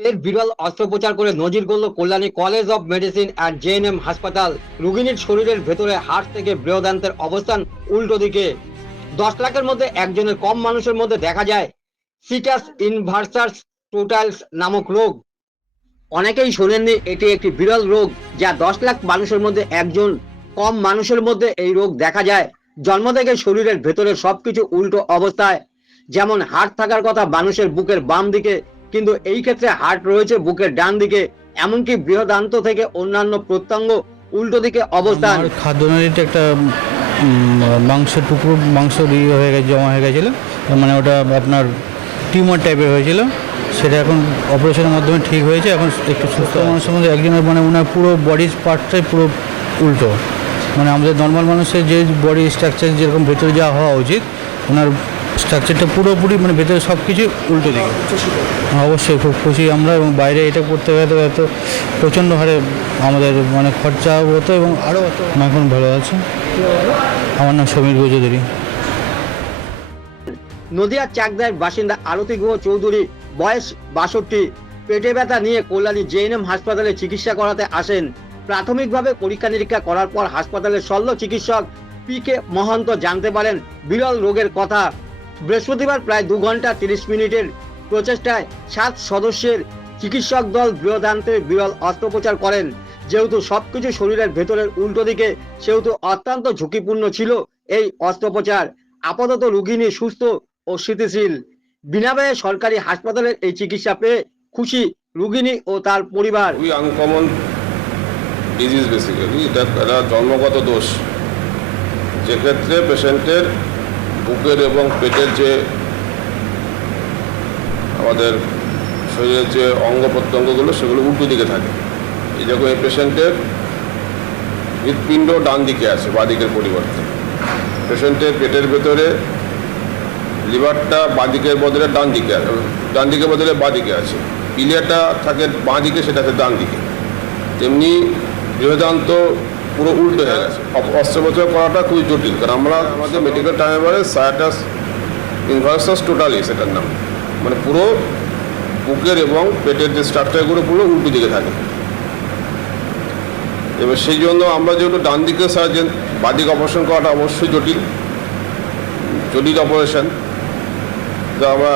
এর বিরল অস্ত্রোপচার করে নজির গড়ল Kalyani college of medicine and JNM হাসপাতাল। রোগিনীর শরীরের ভেতরে হার্ট থেকে বৃহদান্তের অবস্থান উল্টো দিকে। দশ লাখের মধ্যে একজনের কম মানুষের মধ্যে দেখা যায়। সিটাস ইনভার্সাস টোটালস নামক রোগ। অনেকেই শোনেননি এটি একটি বিরল রোগ যা দশ লাখ মানুষের মধ্যে একজন কম মানুষের মধ্যে এই রোগ দেখা যায়। জন্ম থেকে শরীরের ভেতরে সবকিছু উল্টো অবস্থায়। যেমন হার্ট থাকার কথা মানুষের বুকের বাম দিকে কিন্তু এই ক্ষেত্রে হার্ট রয়েছে বুকের ডান দিকে। এমনকি বৃহদান্ত থেকে অন্যান্য প্রত্যঙ্গ উল্টো দিকে অবস্থান। খাদ্যনালীতে একটা মাংসের টুকরো মাংস হয়ে গেছে, জমা হয়ে গেছিল। মানে ওটা আপনার টিউমার টাইপের হয়েছিল। সেটা এখন অপারেশনের মাধ্যমে ঠিক হয়েছে। এখন একটু সুস্থ মানুষের মধ্যে একজনের মানে ওনার পুরো বডির পার্টটাই পুরো উল্টো। মানে আমাদের নর্মাল মানুষের যে বডি স্ট্রাকচার যেরকম ভেতরে যাওয়া হওয়া উচিত, ওনার স্ট্রাকচারটা পুরোপুরি মানে ভেতরে সব কিছু উল্টো দিকে। অবশ্যই খুব খুশি আমরা এবং বাইরে এটা করতে গেলে এত প্রচণ্ড হারে আমাদের মানে খরচা হতো এবং আরও এখন ভালো আছে। আমার নাম সমীর গোজুদুরি। নদিয়ার চাকদার বাসিন্দা আরতি গুহ চৌধুরী, বয়স বাষট্টি, পেটে ব্যথা নিয়ে কল্যাণী জেএনএম হাসপাতালে চিকিৎসা করাতে আসেন। প্রাথমিকভাবে পরীক্ষা নিরীক্ষা করার পর হাসপাতালের শল্য চিকিৎসক পি কে মহন্ত জানতে পারেন বিরল রোগের কথা। বৃহস্পতিবার প্রায় দু ঘণ্টা তিরিশ মিনিটের প্রচেষ্টায় সাত সদস্যের চিকিৎসক দল বৃহদান্তের বিরল অস্ত্রোপচার করেন। যেহেতু সবকিছু শরীরের ভেতরের উল্টো দিকে, সেহেতু অত্যন্ত ঝুঁকিপূর্ণ ছিল এই অস্ত্রোপচার। আপাতত রোগিনী সুস্থ ও স্থিতিশীল। বিনা ব্যয়ে সরকারি হাসপাতালের এই চিকিৎসা পেয়ে খুশি রোগিনী ও তার পরিবার। জন্মগত দোষ। যেক্ষেত্রে পেশেন্টের বুকের এবং পেটের যে আমাদের শরীরের যে অঙ্গ প্রত্যঙ্গগুলো, সেগুলো উল্টো দিকে থাকে। এই যখন এই পেশেন্টের হৃৎপিণ্ড ডান দিকে আছে, বাঁ দিকের পরিবর্তে। পেশেন্টের পেটের ভেতরে লিভারটা বাঁ দিকের বদলে ডান দিকে ডান দিকের বদলে বাঁ দিকে আছে। পিলিয়াটা থাকে বাঁ দিকে, সেটা আছে ডান দিকে। তেমনি বৃহদান্ত পুরো উল্টো হয়ে গেছে। অস্ত্রোপচার করাটা খুবই জটিল, কারণ আমরা আমাদের মেডিকেল টাইমে বলে সায়াটাস ইনভার্সাস টোটালি সেটার নাম। মানে পুরো বুকের এবং পেটের যে স্ট্রাকচারগুলো পুরো উল্টো দিকে থাকে। এবার সেই জন্য আমরা যেহেতু ডান দিকে সার্জেন বাদিক অপারেশন করাটা অবশ্যই জটিল জটিল অপারেশন যা আমরা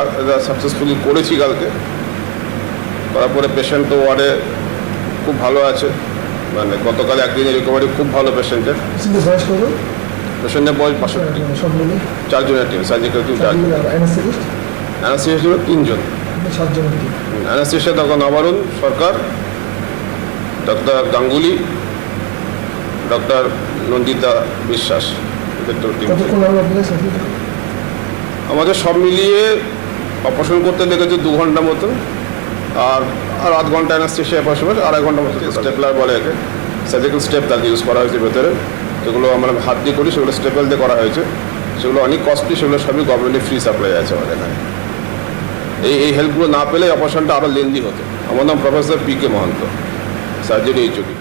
সাকসেসফুলি করেছি কালকে। করার পরে পেশেন্ট তো ওয়ার্ডে খুব ভালো আছে। মানে গতকাল একদিনের রিকভারি খুব ভালো পেশেন্টের পেশেন্টের বয়স বাষট্টি। চারজনের টিম সার্জিক্যাল টিম চারজন অ্যানাস্থেটিস্ট ছিল তিনজন। সাতজনের তখন নবারুণ সরকার ডক্টর গাঙ্গুলি ডক্টর নন্দিতা বিশ্বাস আমাদের সব মিলিয়ে অপারেশন করতে লেগেছে দু ঘণ্টা মতো আর আর আধ ঘণ্টা অ্যানাস্টেশিয়া পাশাপাশি আড়াই ঘণ্টা মতো স্টেপলার বলে একে। সার্জিক্যাল স্টেপ তাকে ইউজ করা হয়েছে ভেতরে। যেগুলো আমরা হাত দিয়ে করি, সেগুলো স্টেপল দিয়ে করা হয়েছে। সেগুলো অনেক কস্টলি সেগুলো সবই গভর্নমেন্টের ফ্রি সাপ্লাই আছে আমাদের এখানে। এই এই হেল্পগুলো না পেলে অপারেশনটা আরও লেন্দি হতো। আমার নাম professor P K Mahanta surgery HOD